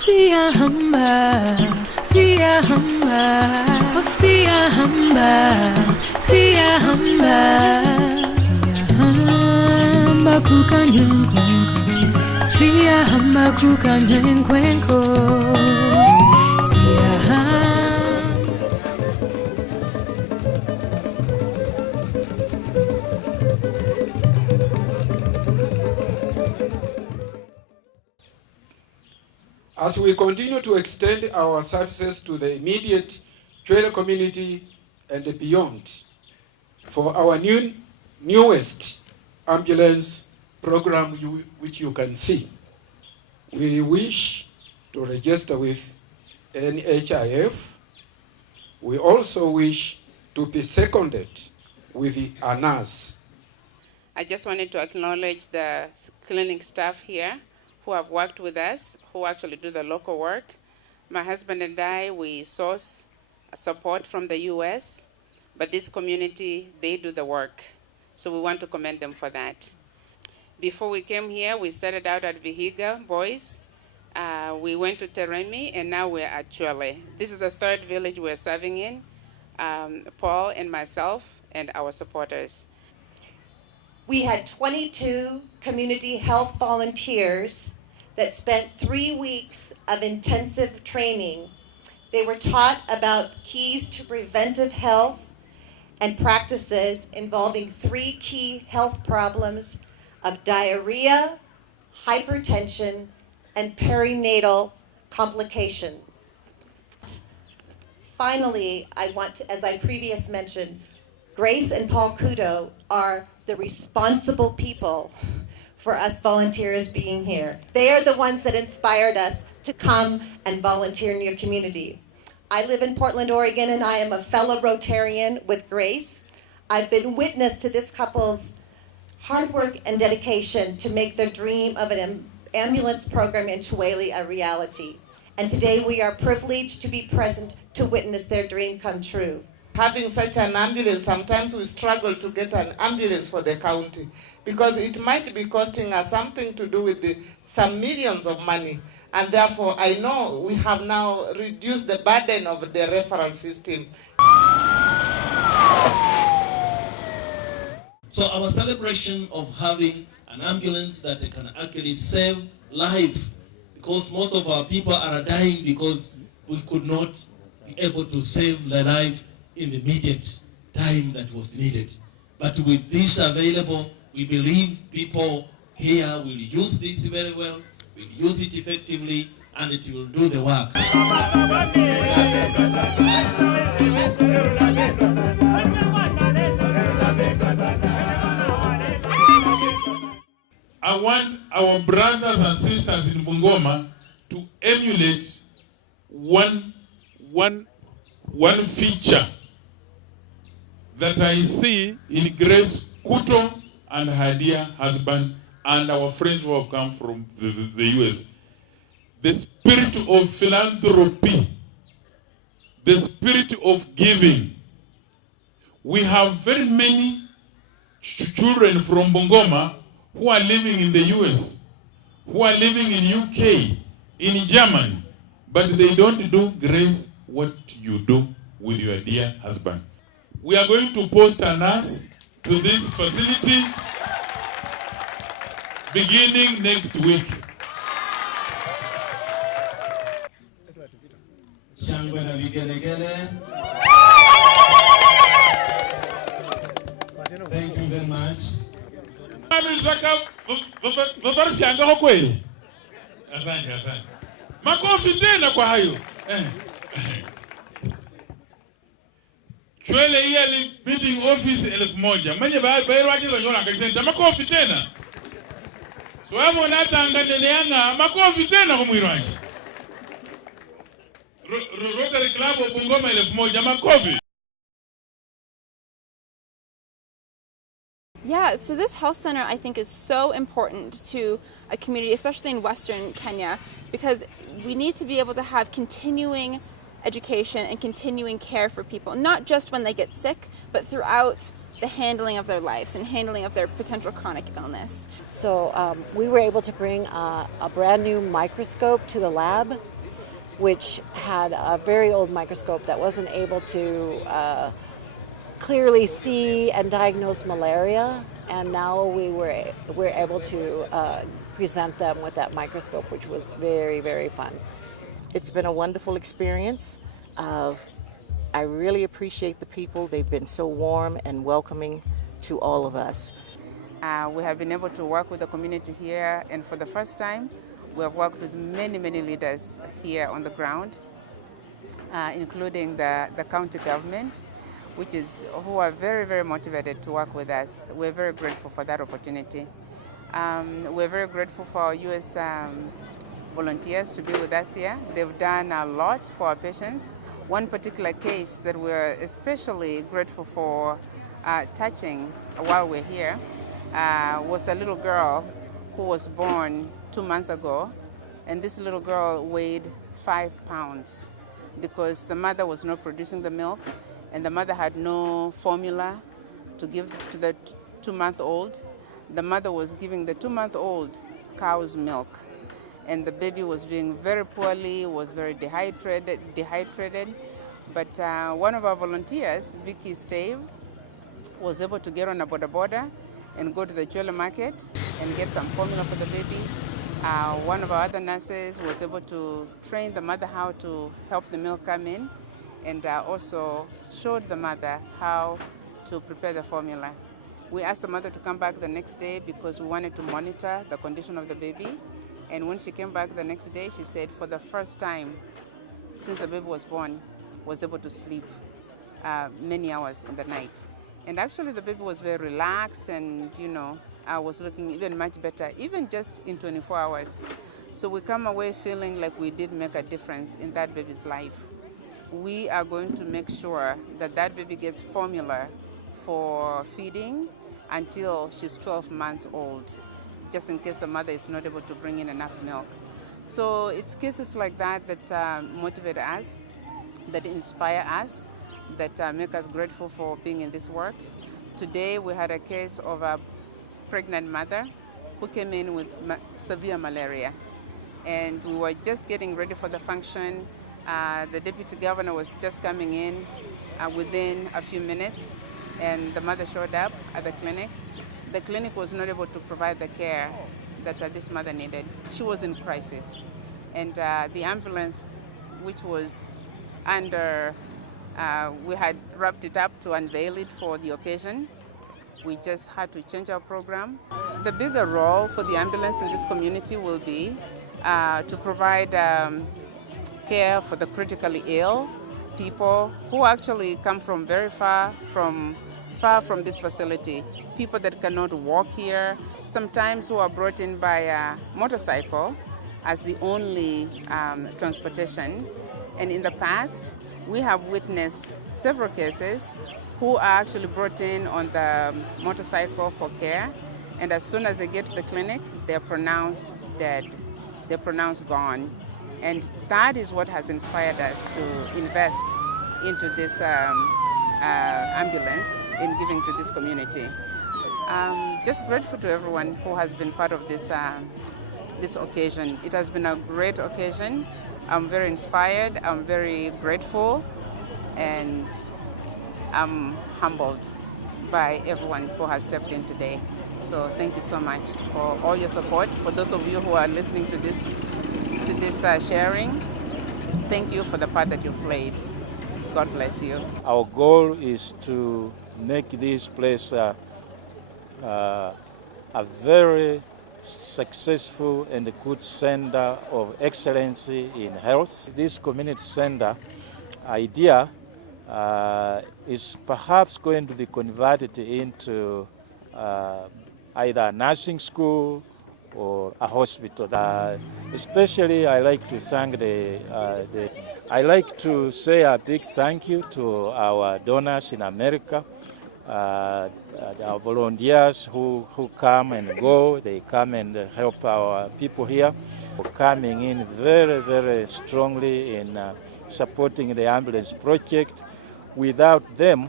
Siya hamba, siya hamba, oh siya hamba, siya hamba, siya hamba kukanywenkwenko, siya hamba kukanywenkwenko, siya hamba. As we continue to extend our services to the immediate Chwele community and beyond, for our newest ambulance program, which you can see, we wish to register with NHIF. We also wish to be seconded with the ANAS. I just wanted to acknowledge the clinic staff here who have worked with us, who actually do the local work. My husband and I, we source support from the US, but this community, they do the work. So we want to commend them for that. Before we came here, we started out at Vihiga Boys. We went to Teremi, and now we're at Chwele. This is the third village we're serving in, Paul and myself and our supporters. We had 22 community health volunteers that spent 3 weeks of intensive training. They were taught about keys to preventive health and practices involving 3 key health problems of diarrhea, hypertension, and perinatal complications. Finally, I want to, as I previously mentioned, Grace and Paul Kudo are the responsible people for us volunteers being here. They are the ones that inspired us to come and volunteer in your community. I live in Portland, Oregon, and I am a fellow Rotarian with Grace. I've been witness to this couple's hard work and dedication to make their dream of an ambulance program in Chwele a reality. And today we are privileged to be present to witness their dream come true. Having such an ambulance, sometimes we struggle to get an ambulance for the county because it might be costing us something to do with some millions of money. And therefore, I know we have now reduced the burden of the referral system. So our celebration of having an ambulance that can actually save life, because most of our people are dying because we could not be able to save the life in the immediate time that was needed. But with this available, we believe people here will use this very well, will use it effectively, and it will do the work. I want our brothers and sisters in Bungoma to emulate one feature that I see in Grace Kuto and her dear husband and our friends who have come from the US. The spirit of philanthropy, the spirit of giving. We have very many children from Bungoma who are living in the US, who are living in UK, in Germany, but they don't do, Grace, what you do with your dear husband. We are going to post a nurse to this facility beginning next week. Thank you very much. Asante. Makofi tena kwa hayo. Chwele yearly meeting office 1000. Mwenye bayiro wachizo nyola kakisenta makofi tena. So wamo natanga neneanga makofi tena kwa mwirwaji. Rotary Club of Bungoma 1000 makofi. Yeah, so this health center I think is so important to a community, especially in Western Kenya, because we need to be able to have continuing education and continuing care for people, not just when they get sick, but throughout the handling of their lives and handling of their potential chronic illness. So we were able to bring a brand new microscope to the lab which had a very old microscope that wasn't able to clearly see and diagnose malaria, and now we're able to present them with that microscope, which was very, very fun. It's been a wonderful experience. I really appreciate the people. They've been so warm and welcoming to all of us. We have been able to work with the community here, and for the first time, we have worked with many, many leaders here on the ground, including the county government, who are very, very motivated to work with us. We're very grateful for that opportunity. We're very grateful for our U.S. Volunteers to be with us here. They've done a lot for our patients. One particular case that we're especially grateful for touching while we're here was a little girl who was born 2 months ago, and this little girl weighed 5 pounds because the mother was not producing the milk, and the mother had no formula to give to the 2-month-old. The mother was giving the 2-month-old cow's milk, and the baby was doing very poorly, was very dehydrated. But one of our volunteers, Vicky Stave, was able to get on a boda and go to the Chwele market and get some formula for the baby. One of our other nurses was able to train the mother how to help the milk come in, and also showed the mother how to prepare the formula. We asked the mother to come back the next day because we wanted to monitor the condition of the baby. And when she came back the next day, she said for the first time since the baby was born, was able to sleep many hours in the night. And actually the baby was very relaxed, and was looking even much better, even just in 24 hours. So we come away feeling like we did make a difference in that baby's life. We are going to make sure that that baby gets formula for feeding until she's 12 months old, just in case the mother is not able to bring in enough milk. So it's cases like that that motivate us, that inspire us, that make us grateful for being in this work. Today we had a case of a pregnant mother who came in with severe malaria, and we were just getting ready for the function. The deputy governor was just coming in within a few minutes, and the mother showed up at the clinic. The clinic was not able to provide the care that this mother needed. She was in crisis, and the ambulance, which was under, we had wrapped it up to unveil it for the occasion. We just had to change our program. The bigger role for the ambulance in this community will be to provide care for the critically ill people who actually come from very far from this facility, people that cannot walk here, sometimes who are brought in by a motorcycle as the only transportation. And in the past, we have witnessed several cases who are actually brought in on the motorcycle for care, and as soon as they get to the clinic, they're pronounced dead, they're pronounced gone. And that is what has inspired us to invest into this ambulance in giving to this community. Just grateful to everyone who has been part of this occasion. It has been a great occasion. I'm very inspired, I'm very grateful, and I'm humbled by everyone who has stepped in today. So thank you so much for all your support. For those of you who are listening to this sharing, thank you for the part that you've played. God bless you. Our goal is to make this place a very successful and a good center of excellency in health. This community center idea is perhaps going to be converted into either a nursing school or a hospital. Especially, I like to thank I like to say a big thank you to our donors in America, our volunteers who come and go. They come and help our people here, coming in very, very strongly in supporting the ambulance project. Without them,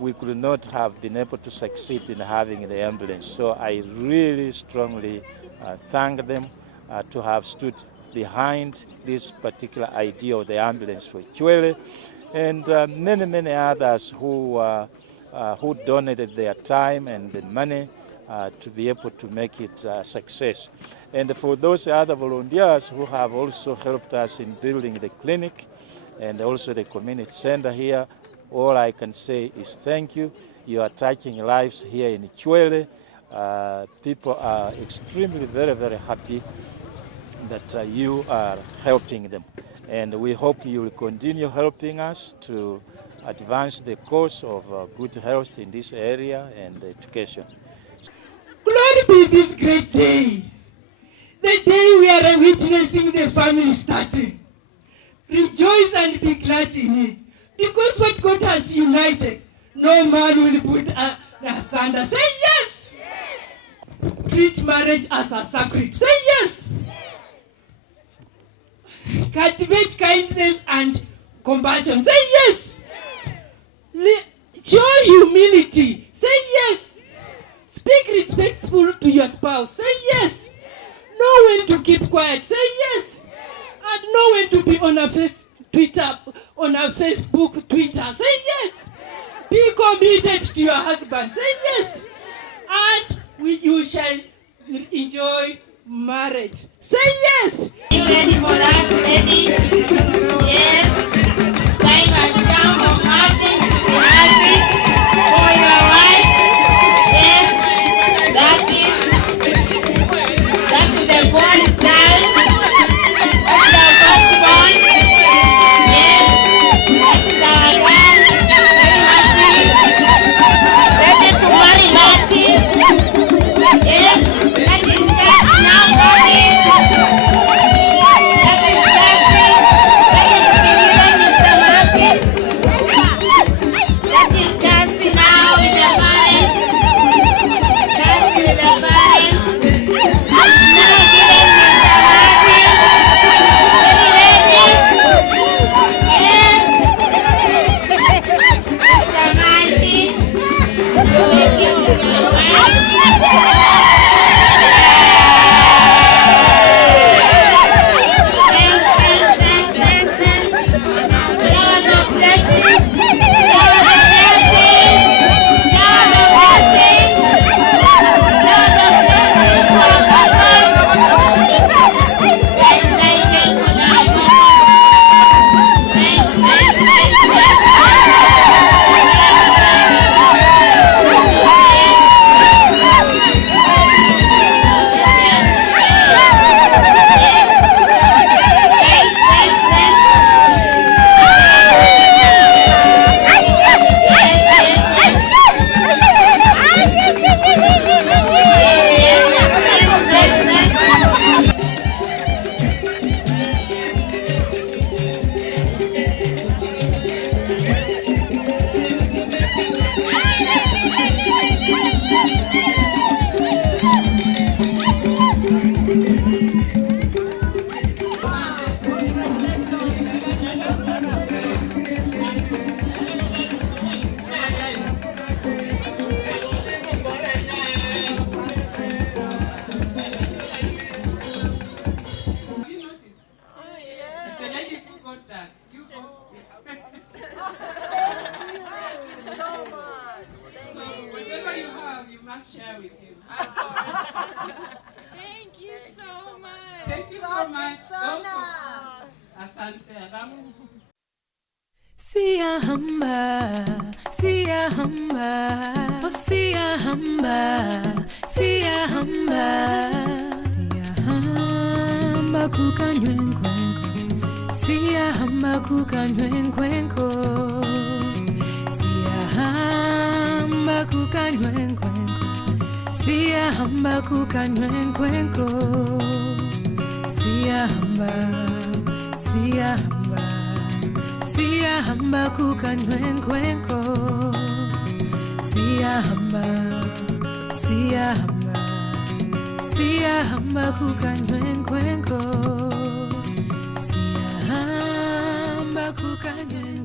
we could not have been able to succeed in having the ambulance. So I really strongly thank them to have stood behind this particular idea of the ambulance for Chwele, and many others who donated their time and the money to be able to make it a success. And for those other volunteers who have also helped us in building the clinic and also the community center here, all I can say is thank you. You are touching lives here in Chwele. People are extremely very happy that you are helping them. And we hope you will continue helping us to advance the cause of good health in this area and education. Glory be this great day, the day we are witnessing the family starting. Rejoice and be glad in it, because what God has united, no man will put asunder. Say yes. Yes. Treat marriage as a sacred. Say yes. Yes. Cultivate kindness and compassion. Say yes. Yes. Show humility. Say yes. Speak respectful to your spouse. Say yes. Know when to keep quiet. Say yes. And know when to be on a Facebook, Twitter. Say yes. Be committed to your husband. Say yes. And you shall enjoy marriage. Say yes. Are you ready for that? Ready? Yes. Time has come for Martin to be happy for your wife. Yes. That is the fourth child. That's our firstborn. Yes. That is our girl. Very happy. Ready to marry Martin. Yes. That is just now going. That is Cassie. Ready to be given Mr. Martin. That is Cassie now with the parents. Cassie with the parents. Now given Mr. Martin. Ready? Yes. Mr. Martin. You will give to your wife. Sia hamba, sia hamba, oh sia hamba, sia hamba, sia hamba kukanywenkwenko, sia hamba kukanywenkwenko, sia hamba kukanywenkwenko, sia hamba kukanywenkwenko, sia hamba, sia hamba. Sia hamba kukanywenkwenko, sia hamba, sia hamba, sia hamba kukanywenkwenko, sia hamba kukanywenkwenko.